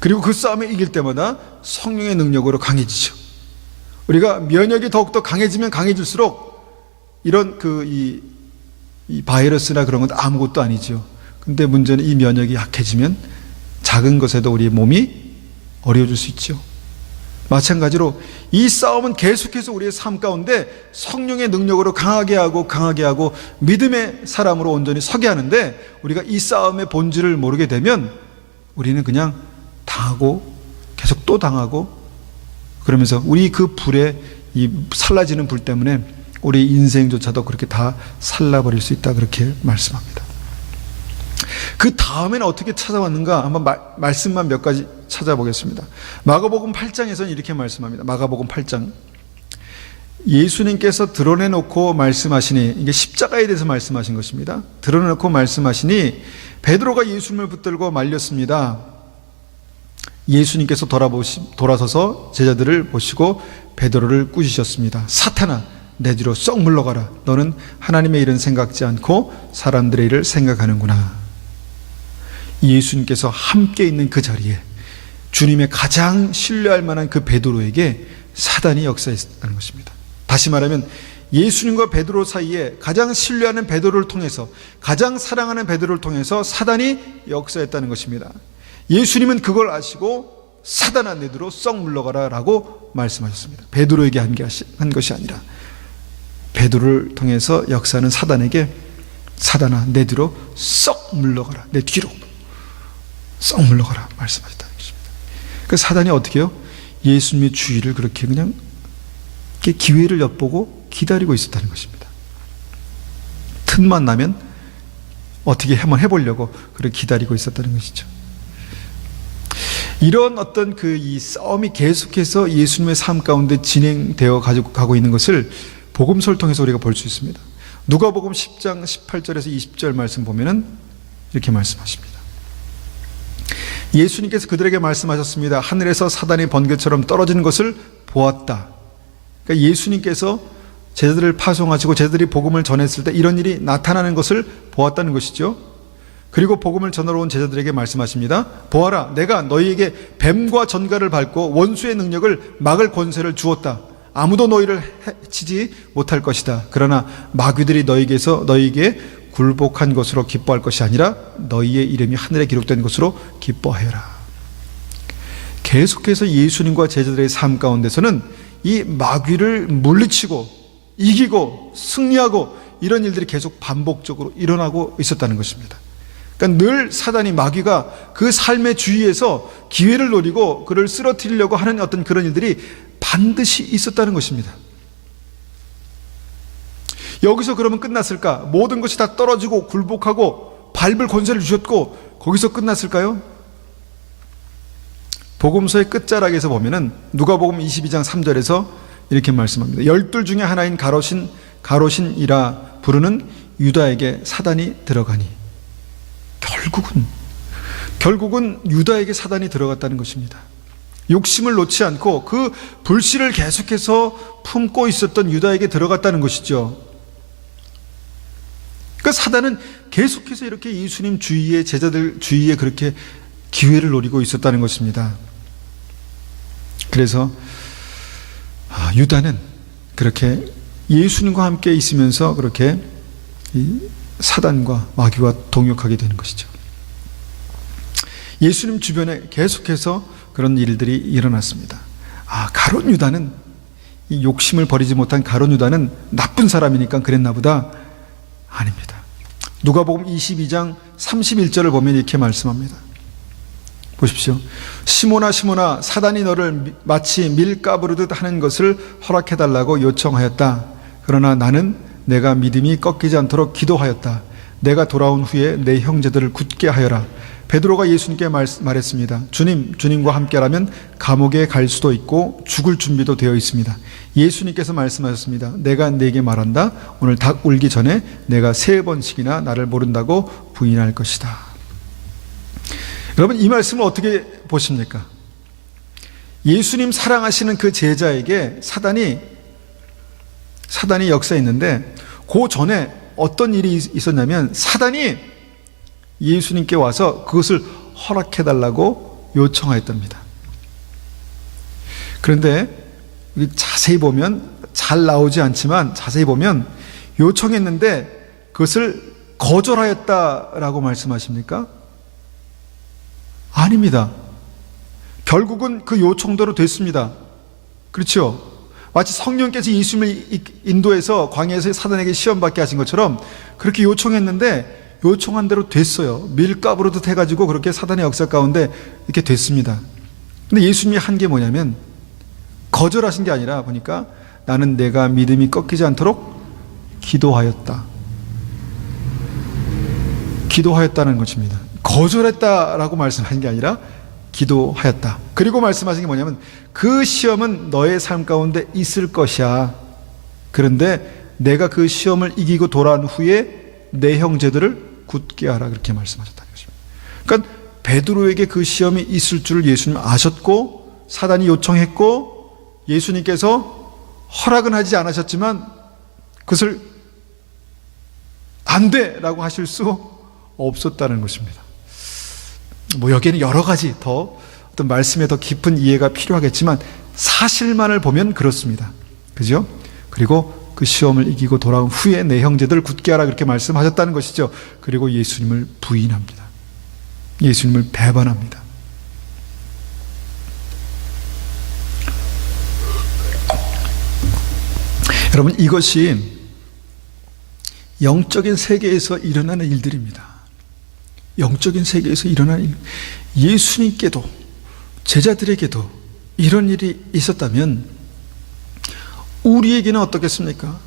그리고 그 싸움에 이길 때마다 성령의 능력으로 강해지죠. 우리가 면역이 더욱더 강해지면 강해질수록 이런 이 바이러스나 그런 건 아무것도 아니죠. 근데 문제는 이 면역이 약해지면 작은 것에도 우리 몸이 어려워질 수 있죠. 마찬가지로 이 싸움은 계속해서 우리의 삶 가운데 성령의 능력으로 강하게 하고 믿음의 사람으로 온전히 서게 하는데, 우리가 이 싸움의 본질을 모르게 되면 우리는 그냥 당하고 계속 또 당하고, 그러면서 우리 그 불에, 이 살라지는 불 때문에 우리 인생조차도 그렇게 다 살라버릴 수 있다, 그렇게 말씀합니다. 그 다음에는 어떻게 찾아왔는가 한번 말씀만 몇 가지 찾아보겠습니다. 마가복음 8장에서는 이렇게 말씀합니다. 마가복음 8장, 예수님께서 드러내놓고 말씀하시니, 이게 십자가에 대해서 말씀하신 것입니다. 드러내놓고 말씀하시니 베드로가 예수님을 붙들고 말렸습니다. 예수님께서 돌아서서 제자들을 보시고 베드로를 꾸짖으셨습니다. 사탄아, 내 뒤로 썩 물러가라. 너는 하나님의 일은 생각지 않고 사람들의 일을 생각하는구나. 예수님께서 함께 있는 그 자리에 주님의 가장 신뢰할 만한 그 베드로에게 사단이 역사했다는 것입니다. 다시 말하면 예수님과 베드로 사이에 가장 신뢰하는 베드로를 통해서, 가장 사랑하는 베드로를 통해서 사단이 역사했다는 것입니다. 예수님은 그걸 아시고 사단아, 내 뒤로 썩 물러가라 라고 말씀하셨습니다. 베드로에게 한 것이 아니라 베드로를 통해서 역사하는 사단에게, 사단아, 내 뒤로 썩 물러가라, 내 뒤로 썩 물러가라 말씀하셨다는 것입니다. 그 사단이 어떻게 해요? 예수님의 주의를 그렇게 그냥 기회를 엿보고 기다리고 있었다는 것입니다. 틈만 나면 어떻게 한번 해보려고 그렇게 기다리고 있었다는 것이죠. 이런 어떤 이 싸움이 계속해서 예수님의 삶 가운데 진행되어 가고 있는 것을 복음서를 통해서 우리가 볼 수 있습니다. 누가복음 10장 18절에서 20절 말씀 보면은 이렇게 말씀하십니다. 예수님께서 그들에게 말씀하셨습니다. 하늘에서 사단이 번개처럼 떨어지는 것을 보았다. 그러니까 예수님께서 제자들을 파송하시고 제자들이 복음을 전했을 때 이런 일이 나타나는 것을 보았다는 것이죠. 그리고 복음을 전하러 온 제자들에게 말씀하십니다. 보아라, 내가 너희에게 뱀과 전갈을 밟고 원수의 능력을 막을 권세를 주었다. 아무도 너희를 해치지 못할 것이다. 그러나 마귀들이 너희에게 굴복한 것으로 기뻐할 것이 아니라 너희의 이름이 하늘에 기록된 것으로 기뻐하여라. 계속해서 예수님과 제자들의 삶 가운데서는 이 마귀를 물리치고 이기고 승리하고 이런 일들이 계속 반복적으로 일어나고 있었다는 것입니다. 그러니까 늘 사단이, 마귀가 그 삶의 주위에서 기회를 노리고 그를 쓰러뜨리려고 하는 어떤 그런 일들이 반드시 있었다는 것입니다. 여기서 그러면 끝났을까? 모든 것이 다 떨어지고 굴복하고 밟을 권세를 주셨고 거기서 끝났을까요? 복음서의 끝자락에서 보면은 누가복음 22장 3절에서 이렇게 말씀합니다. 12 중에 하나인 가롯인이라 부르는 유다에게 사단이 들어가니, 결국은 유다에게 사단이 들어갔다는 것입니다. 욕심을 놓지 않고 그 불씨를 계속해서 품고 있었던 유다에게 들어갔다는 것이죠. 그러니까 사단은 계속해서 이렇게 예수님 주위에, 제자들 주위에 그렇게 기회를 노리고 있었다는 것입니다. 그래서 유다는 그렇게 예수님과 함께 있으면서 그렇게 사단과 마귀와 동역하게 되는 것이죠. 예수님 주변에 계속해서 그런 일들이 일어났습니다. 가롯 유다는, 이 욕심을 버리지 못한 가롯 유다는 나쁜 사람이니까 그랬나 보다. 아닙니다. 누가복음 22장 31절을 보면 이렇게 말씀합니다. 보십시오. 시몬아 시몬아, 사단이 너를 마치 밀 까부르듯 하는 것을 허락해달라고 요청하였다. 그러나 나는 내가 믿음이 꺾이지 않도록 기도하였다. 내가 돌아온 후에 내 형제들을 굳게 하여라. 베드로가 예수님께 말했습니다. 주님과 함께라면 감옥에 갈 수도 있고 죽을 준비도 되어 있습니다. 예수님께서 말씀하셨습니다. 내가 네게 말한다. 오늘 닭 울기 전에 내가 3번씩이나 나를 모른다고 부인할 것이다. 여러분, 이 말씀을 어떻게 보십니까? 예수님 사랑하시는 그 제자에게 사단이 역사했는데, 그 전에 어떤 일이 있었냐면 사단이 예수님께 와서 그것을 허락해달라고 요청하였답니다. 그런데 자세히 보면, 잘 나오지 않지만 자세히 보면 요청했는데 그것을 거절하였다라고 말씀하십니까? 아닙니다. 결국은 그 요청대로 됐습니다. 그렇죠? 마치 성령께서 예수님을 인도해서 광야에서 사단에게 시험받게 하신 것처럼 그렇게 요청했는데 요청한 대로 됐어요. 밀가부르듯 해가지고 그렇게 사단의 역사 가운데 이렇게 됐습니다. 근데 예수님이 한 게 뭐냐면 거절하신 게 아니라 보니까 나는 내가 믿음이 꺾이지 않도록 기도하였다는 것입니다. 거절했다라고 말씀하신 게 아니라 기도하였다. 그리고 말씀하신 게 뭐냐면 그 시험은 너의 삶 가운데 있을 것이야. 그런데 내가 그 시험을 이기고 돌아온 후에 내 형제들을 굳게 하라. 그렇게 말씀하셨다는 것입니다. 그러니까 베드로에게 그 시험이 있을 줄 예수님 아셨고, 사단이 요청했고, 예수님께서 허락은 하지 않으셨지만 그것을 안 돼라고 하실 수 없었다는 것입니다. 여기에는 여러 가지 더 어떤 말씀에 더 깊은 이해가 필요하겠지만 사실만을 보면 그렇습니다. 그죠? 그리고 그 시험을 이기고 돌아온 후에 내 형제들을 굳게 하라 그렇게 말씀하셨다는 것이죠. 그리고 예수님을 부인합니다. 예수님을 배반합니다. 여러분, 이것이 영적인 세계에서 일어나는 일들입니다. 영적인 세계에서 일어나는 일. 예수님께도 제자들에게도 이런 일이 있었다면 우리에게는 어떻겠습니까?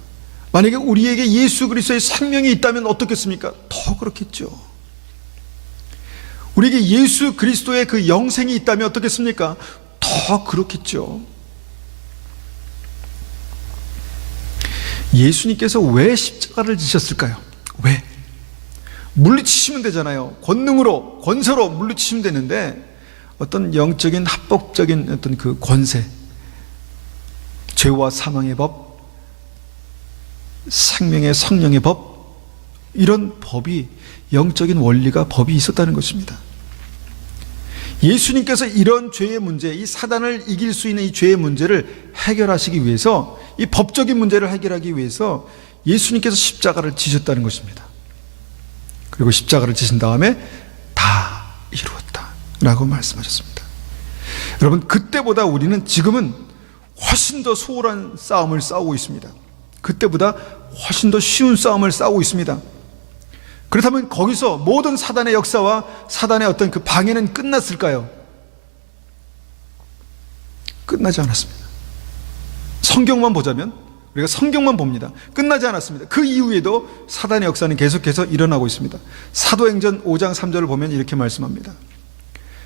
만약에 우리에게 예수 그리스도의 생명이 있다면 어떻겠습니까? 더 그렇겠죠. 우리에게 예수 그리스도의 그 영생이 있다면 어떻겠습니까? 더 그렇겠죠. 예수님께서 왜 십자가를 지셨을까요? 왜? 물리치시면 되잖아요. 권능으로, 권세로 물리치시면 되는데 어떤 영적인 합법적인 어떤 그 권세, 죄와 사망의 법, 생명의 성령의 법, 이런 법이, 영적인 원리가, 법이 있었다는 것입니다. 예수님께서 이런 죄의 문제, 이 사단을 이길 수 있는 이 죄의 문제를 해결하시기 위해서, 이 법적인 문제를 해결하기 위해서 예수님께서 십자가를 지셨다는 것입니다. 그리고 십자가를 지신 다음에 다 이루었다 라고 말씀하셨습니다. 여러분, 그때보다 우리는 지금은 훨씬 더 수월한 싸움을 싸우고 있습니다. 그때보다 훨씬 더 쉬운 싸움을 싸우고 있습니다. 그렇다면 거기서 모든 사단의 역사와 사단의 어떤 그 방해는 끝났을까요? 끝나지 않았습니다. 성경만 보자면, 우리가 성경만 봅니다. 끝나지 않았습니다. 그 이후에도 사단의 역사는 계속해서 일어나고 있습니다. 사도행전 5장 3절을 보면 이렇게 말씀합니다.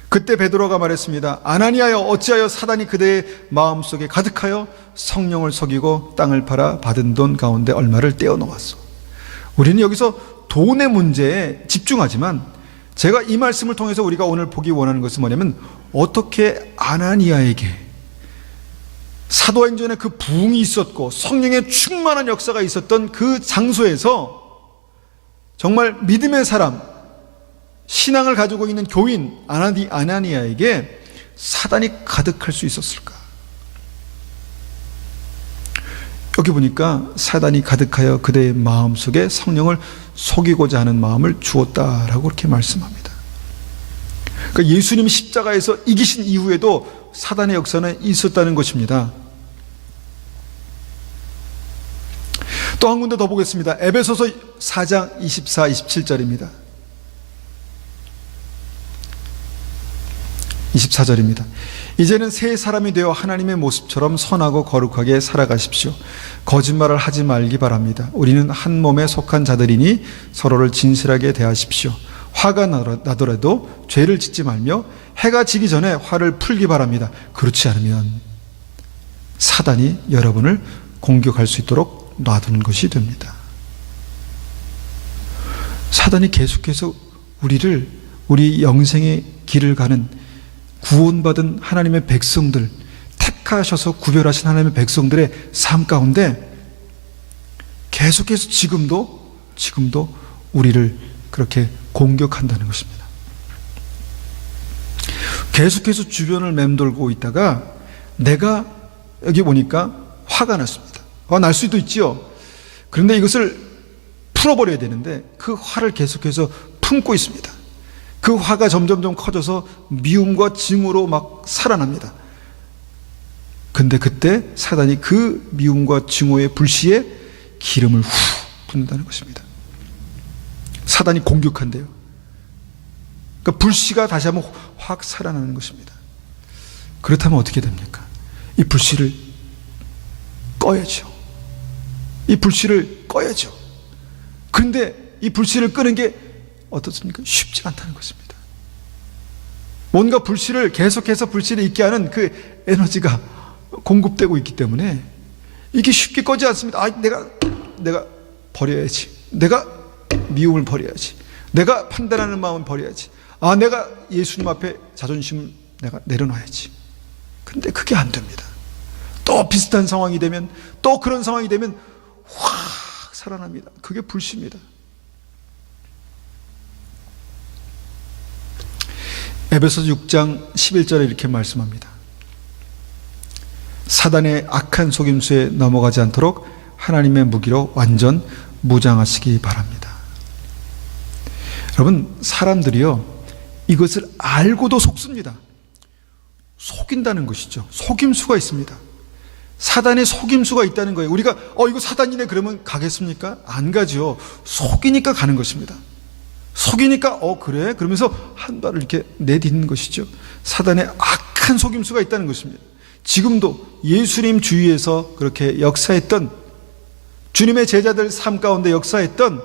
그때 베드로가 말했습니다. 아나니아여, 어찌하여 사단이 그대의 마음속에 가득하여 성령을 속이고 땅을 팔아 받은 돈 가운데 얼마를 떼어 놓았소. 우리는 여기서 돈의 문제에 집중하지만, 제가 이 말씀을 통해서 우리가 오늘 보기 원하는 것은 뭐냐면, 어떻게 아나니아에게 사도행전에 그 부흥이 있었고 성령의 충만한 역사가 있었던 그 장소에서 정말 믿음의 사람, 신앙을 가지고 있는 교인 아나니아에게 사단이 가득할 수 있었을까? 여기 보니까 사단이 가득하여 그대의 마음속에 성령을 속이고자 하는 마음을 주었다라고 그렇게 말씀합니다. 그러니까 예수님이 십자가에서 이기신 이후에도 사단의 역사는 있었다는 것입니다. 또 한 군데 더 보겠습니다. 에베소서 4장 24, 27절입니다. 24절입니다. 이제는 새 사람이 되어 하나님의 모습처럼 선하고 거룩하게 살아가십시오. 거짓말을 하지 말기 바랍니다. 우리는 한 몸에 속한 자들이니 서로를 진실하게 대하십시오. 화가 나더라도 죄를 짓지 말며 해가 지기 전에 화를 풀기 바랍니다. 그렇지 않으면 사단이 여러분을 공격할 수 있도록 놔두는 것이 됩니다. 사단이 계속해서 우리 영생의 길을 가는 구원받은 하나님의 백성들, 택하셔서 구별하신 하나님의 백성들의 삶 가운데 계속해서 지금도 우리를 그렇게 공격한다는 것입니다. 계속해서 주변을 맴돌고 있다가 내가 여기 보니까 화가 났습니다. 화가 날 수도 있지요. 그런데 이것을 풀어버려야 되는데 그 화를 계속해서 품고 있습니다. 그 화가 점점점 커져서 미움과 증오로 막 살아납니다. 근데 그때 사단이 그 미움과 증오의 불씨에 기름을 후 붓는다는 것입니다. 사단이 공격한대요. 그러니까 불씨가 다시 한번 확 살아나는 것입니다. 그렇다면 어떻게 됩니까? 이 불씨를 꺼야죠. 이 불씨를 꺼야죠. 그런데 이 불씨를 끄는 게 어떻습니까? 쉽지 않다는 것입니다. 뭔가 불씨를 계속해서 불씨를 있게 하는 그 에너지가 공급되고 있기 때문에 이게 쉽게 꺼지 않습니다. 내가 버려야지. 내가 미움을 버려야지. 내가 판단하는 마음을 버려야지. 내가 예수님 앞에 자존심을 내가 내려놔야지. 근데 그게 안 됩니다. 또 비슷한 상황이 되면, 또 그런 상황이 되면 확 살아납니다. 그게 불씨입니다. 에베소서 6장 11절에 이렇게 말씀합니다. 사단의 악한 속임수에 넘어가지 않도록 하나님의 무기로 완전 무장하시기 바랍니다. 여러분, 사람들이요, 이것을 알고도 속습니다. 속인다는 것이죠. 속임수가 있습니다. 사단의 속임수가 있다는 거예요. 우리가 이거 사단이네 그러면 가겠습니까? 안 가죠. 속이니까 가는 것입니다. 속이니까 그래? 그러면서 한 발을 이렇게 내딛는 것이죠. 사단의 악한 속임수가 있다는 것입니다. 지금도 예수님 주위에서 그렇게 역사했던, 주님의 제자들 삶 가운데 역사했던,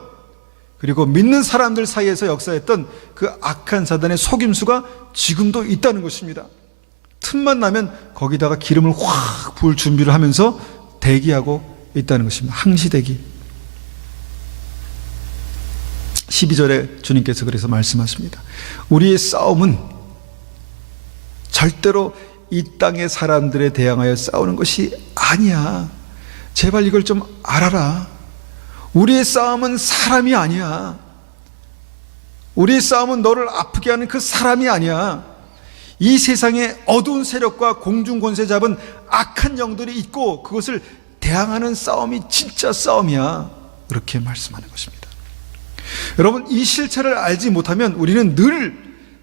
그리고 믿는 사람들 사이에서 역사했던 그 악한 사단의 속임수가 지금도 있다는 것입니다. 틈만 나면 거기다가 기름을 확 부을 준비를 하면서 대기하고 있다는 것입니다. 항시대기. 12절에 주님께서 그래서 말씀하십니다. 우리의 싸움은 절대로 이 땅의 사람들에 대항하여 싸우는 것이 아니야. 제발 이걸 좀 알아라. 우리의 싸움은 사람이 아니야. 우리의 싸움은 너를 아프게 하는 그 사람이 아니야. 이 세상에 어두운 세력과 공중 권세 잡은 악한 영들이 있고 그것을 대항하는 싸움이 진짜 싸움이야. 그렇게 말씀하는 것입니다. 여러분, 이 실체를 알지 못하면 우리는 늘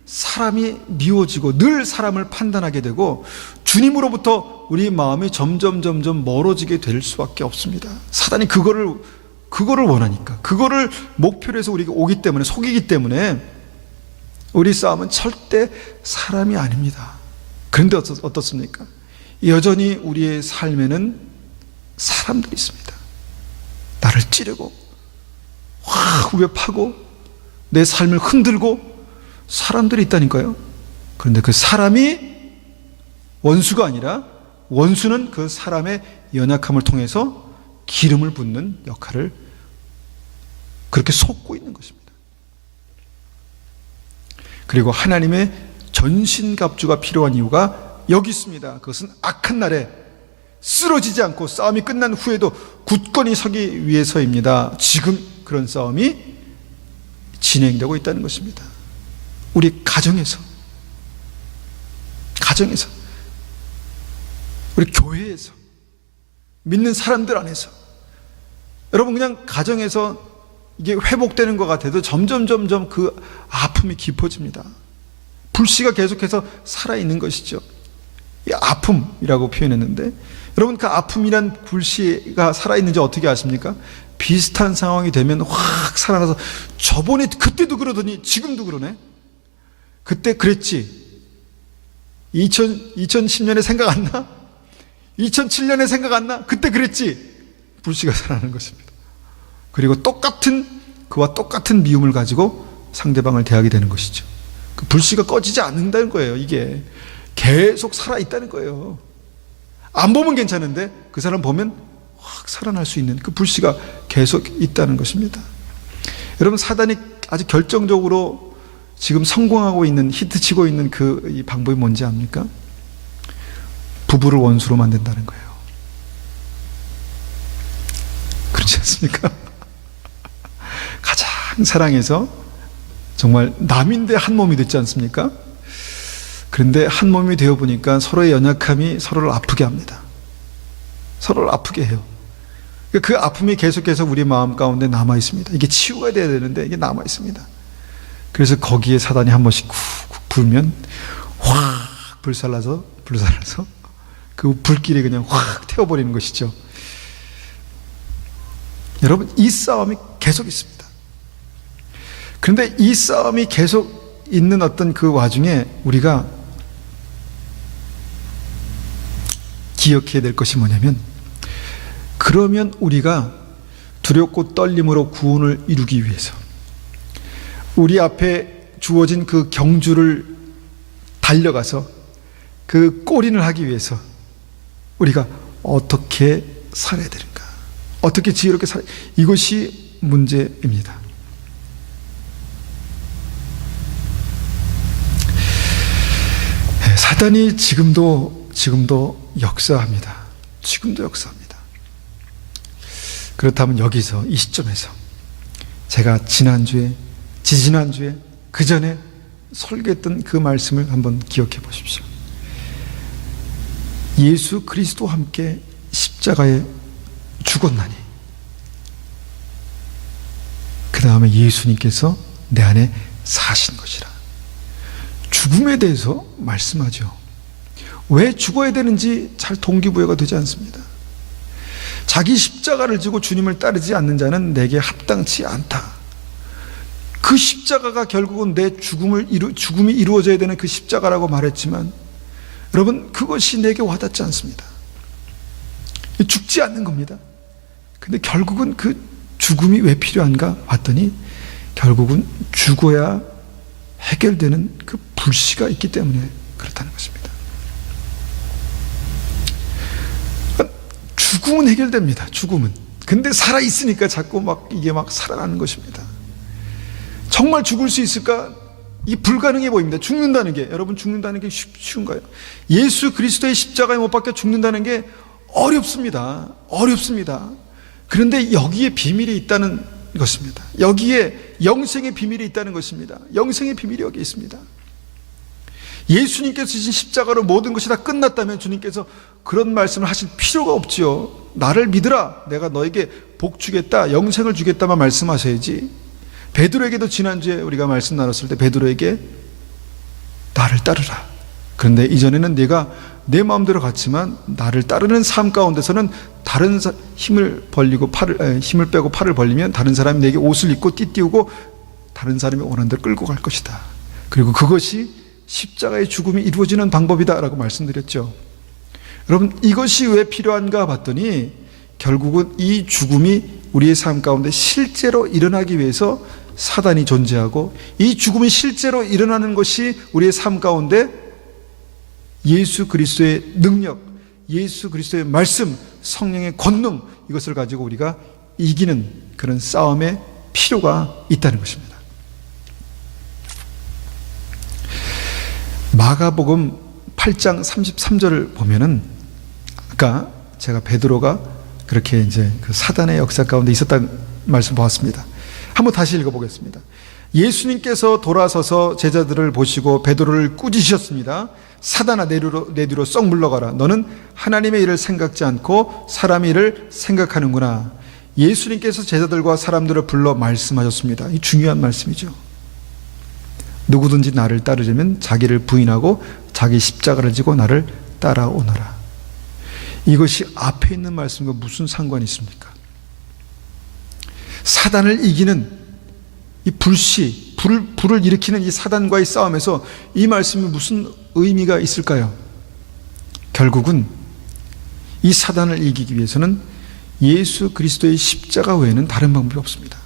사람이 미워지고 늘 사람을 판단하게 되고 주님으로부터 우리 마음이 점점 멀어지게 될 수밖에 없습니다. 사단이 그거를 원하니까, 그거를 목표로 해서 우리가 오기 때문에, 속이기 때문에 우리 싸움은 절대 사람이 아닙니다. 그런데 어떻습니까? 여전히 우리의 삶에는 사람들이 있습니다. 나를 찌르고 후벼 파고 내 삶을 흔들고 사람들이 있다니까요. 그런데 그 사람이 원수가 아니라 원수는 그 사람의 연약함을 통해서 기름을 붓는 역할을 그렇게 쏟고 있는 것입니다. 그리고 하나님의 전신갑주가 필요한 이유가 여기 있습니다. 그것은 악한 날에 쓰러지지 않고 싸움이 끝난 후에도 굳건히 서기 위해서입니다. 지금 그런 싸움이 진행되고 있다는 것입니다. 우리 가정에서, 우리 교회에서, 믿는 사람들 안에서, 여러분 그냥 가정에서 이게 회복되는 것 같아도 점점 그 아픔이 깊어집니다. 불씨가 계속해서 살아있는 것이죠. 이 아픔이라고 표현했는데, 여러분 그 아픔이란 불씨가 살아있는지 어떻게 아십니까? 비슷한 상황이 되면 확 살아나서 저번에 그때도 그러더니 지금도 그러네. 그때 그랬지. 2010년에 생각 안 나? 2007년에 생각 안 나? 그때 그랬지. 불씨가 살아나는 것입니다. 그리고 그와 똑같은 미움을 가지고 상대방을 대하게 되는 것이죠. 그 불씨가 꺼지지 않는다는 거예요. 이게 계속 살아있다는 거예요. 안 보면 괜찮은데 그 사람 보면 확 살아날 수 있는 그 불씨가 계속 있다는 것입니다. 여러분, 사단이 아주 결정적으로 지금 성공하고 있는, 히트치고 있는 이 방법이 뭔지 압니까? 부부를 원수로 만든다는 거예요. 그렇지 않습니까? 가장 사랑해서 정말 남인데 한 몸이 됐지 않습니까? 그런데 한 몸이 되어 보니까 서로의 연약함이 서로를 아프게 합니다. 서로를 아프게 해요. 그 아픔이 계속해서 우리 마음 가운데 남아 있습니다. 이게 치유가 돼야 되는데 이게 남아 있습니다. 그래서 거기에 사단이 한 번씩 쿡쿡 불면 확 불살라서 그 불길이 그냥 확 태워버리는 것이죠. 여러분, 이 싸움이 계속 있습니다. 그런데 이 싸움이 계속 있는 어떤 그 와중에 우리가 기억해야 될 것이 뭐냐면, 그러면 우리가 두렵고 떨림으로 구원을 이루기 위해서 우리 앞에 주어진 그 경주를 달려가서 그 골인을 하기 위해서 우리가 어떻게 살아야 되는가, 어떻게 지혜롭게 살아야, 이것이 문제입니다. 사단이 지금도 역사합니다. 지금도 역사합니다. 그렇다면 여기서, 이 시점에서 제가 지난주에, 지지난주에, 그 전에 설교했던 그 말씀을 한번 기억해 보십시오. 예수 그리스도와 함께 십자가에 죽었나니 그 다음에 예수님께서 내 안에 사신 것이라. 죽음에 대해서 말씀하죠. 왜 죽어야 되는지 잘 동기부여가 되지 않습니다. 자기 십자가를 지고 주님을 따르지 않는 자는 내게 합당치 않다. 그 십자가가 결국은 내 죽음이 이루어져야 되는 그 십자가라고 말했지만, 여러분, 그것이 내게 와닿지 않습니다. 죽지 않는 겁니다. 근데 결국은 그 죽음이 왜 필요한가 봤더니 결국은 죽어야 해결되는 그 불씨가 있기 때문에 그렇다는 것입니다. 죽음은 해결됩니다. 죽음은. 근데 살아있으니까 자꾸 이게 살아나는 것입니다. 정말 죽을 수 있을까? 이 불가능해 보입니다. 죽는다는 게, 여러분, 죽는다는 게 쉬운가요? 예수 그리스도의 십자가에 못 박혀 죽는다는 게 어렵습니다. 어렵습니다. 그런데 여기에 비밀이 있다는 것입니다. 여기에 영생의 비밀이 있다는 것입니다. 영생의 비밀이 여기 있습니다. 예수님께서 지신 십자가로 모든 것이 다 끝났다면 주님께서 그런 말씀을 하실 필요가 없지요. 나를 믿으라, 내가 너에게 복 주겠다, 영생을 주겠다만 말씀하셔야지. 베드로에게도 지난주에 우리가 말씀 나눴을 때 베드로에게 나를 따르라. 그런데 이전에는 내가 내 마음대로 갔지만 나를 따르는 삶 가운데서는 다른 힘을 빼고 팔을 벌리면 다른 사람이 내게 옷을 입고 띠띠우고 다른 사람이 원하는 대로 끌고 갈 것이다. 그리고 그것이 십자가의 죽음이 이루어지는 방법이다라고 말씀드렸죠. 여러분, 이것이 왜 필요한가 봤더니 결국은 이 죽음이 우리의 삶 가운데 실제로 일어나기 위해서 사단이 존재하고, 이 죽음이 실제로 일어나는 것이 우리의 삶 가운데 예수 그리스도의 능력, 예수 그리스도의 말씀, 성령의 권능, 이것을 가지고 우리가 이기는 그런 싸움의 필요가 있다는 것입니다. 마가복음 8장 33절을 보면은, 아까 제가 베드로가 그렇게 이제 그 사단의 역사 가운데 있었다는 말씀 보았습니다. 한번 다시 읽어보겠습니다. 예수님께서 돌아서서 제자들을 보시고 베드로를 꾸짖으셨습니다. 사단아, 내 뒤로 썩 물러가라. 너는 하나님의 일을 생각지 않고 사람의 일을 생각하는구나. 예수님께서 제자들과 사람들을 불러 말씀하셨습니다. 이 중요한 말씀이죠. 누구든지 나를 따르려면 자기를 부인하고 자기 십자가를 지고 나를 따라오너라. 이것이 앞에 있는 말씀과 무슨 상관이 있습니까? 사단을 이기는 이 불을 일으키는 이 사단과의 싸움에서 이 말씀이 무슨 의미가 있을까요? 결국은 이 사단을 이기기 위해서는 예수 그리스도의 십자가 외에는 다른 방법이 없습니다.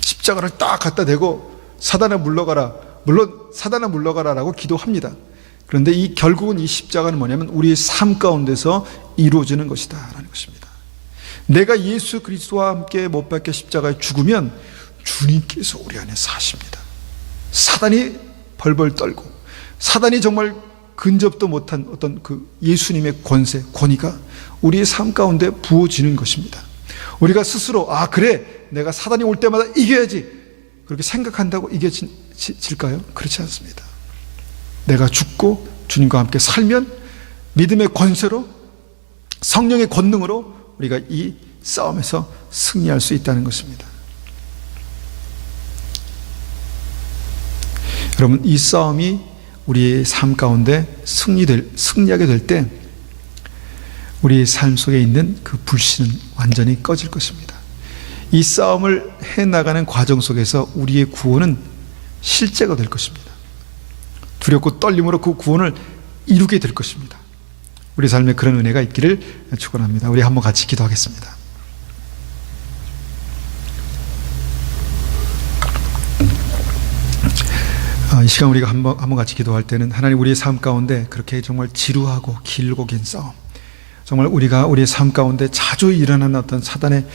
십자가를 딱 갖다 대고 사단아 물러가라, 물론 사단아 물러가라라고 기도합니다. 그런데 결국은 이 십자가는 뭐냐면 우리의 삶 가운데서 이루어지는 것이다 라는 것입니다. 내가 예수 그리스도와 함께 못 박혀 십자가에 죽으면 주님께서 우리 안에 사십니다. 사단이 벌벌 떨고, 사단이 정말 근접도 못한 어떤 그 예수님의 권세, 권위가 우리의 삶 가운데 부어지는 것입니다. 우리가 스스로 그래, 내가 사단이 올 때마다 이겨야지, 그렇게 생각한다고 이겨질까요? 그렇지 않습니다. 내가 죽고 주님과 함께 살면 믿음의 권세로, 성령의 권능으로 우리가 이 싸움에서 승리할 수 있다는 것입니다. 여러분, 이 싸움이 우리의 삶 가운데 승리하게 될 때 우리의 삶 속에 있는 그 불신은 완전히 꺼질 것입니다. 이 싸움을 해나가는 과정 속에서 우리의 구원은 실제가 될 것입니다. 두렵고 떨림으로 그 구원을 이루게 될 것입니다. 우리 삶에 그런 은혜가 있기를 축원합니다. 우리 한번 같이 기도하겠습니다. 이 시간 우리가 한번 같이 기도할 때는, 하나님, 우리의 삶 가운데 그렇게 정말 지루하고 길고 긴 싸움, 정말 우리가 우리의 삶 가운데 자주 일어나는 어떤 사단의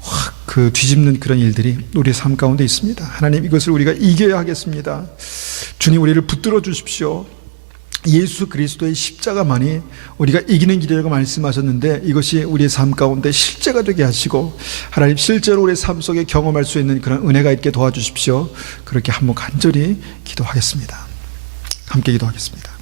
확 뒤집는 그런 일들이 우리의 삶 가운데 있습니다. 하나님, 이것을 우리가 이겨야 하겠습니다. 주님, 우리를 붙들어 주십시오. 예수 그리스도의 십자가만이 우리가 이기는 길이라고 말씀하셨는데, 이것이 우리의 삶 가운데 실제가 되게 하시고, 하나님, 실제로 우리의 삶 속에 경험할 수 있는 그런 은혜가 있게 도와주십시오. 그렇게 한번 간절히 기도하겠습니다. 함께 기도하겠습니다.